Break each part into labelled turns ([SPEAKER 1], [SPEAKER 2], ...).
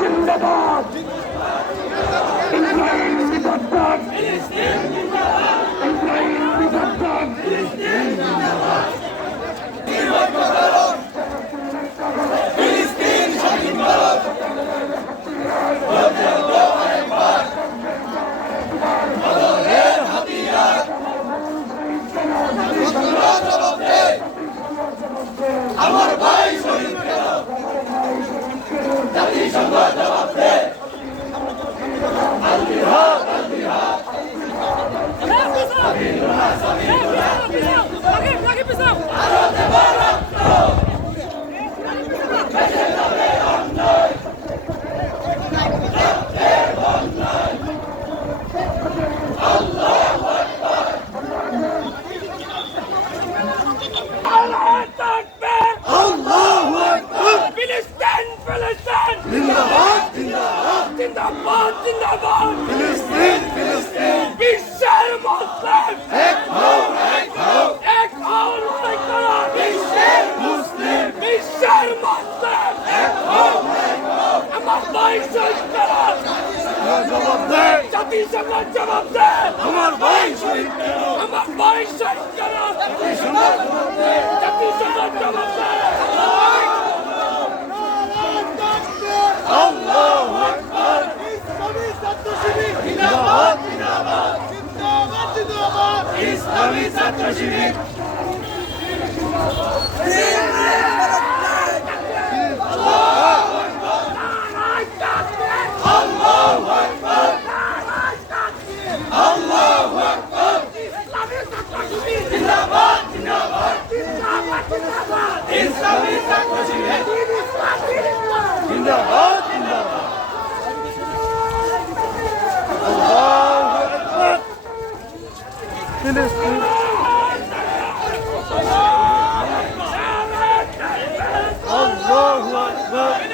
[SPEAKER 1] জিন্দাবাদ।
[SPEAKER 2] amor সরকার
[SPEAKER 1] জবাব দে। আমার ভাই শহীদ
[SPEAKER 2] আমার ভাই শহীদ
[SPEAKER 1] কেন
[SPEAKER 2] জাতি
[SPEAKER 1] সরকার জবাব দে।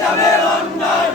[SPEAKER 1] যাবে অন্যায়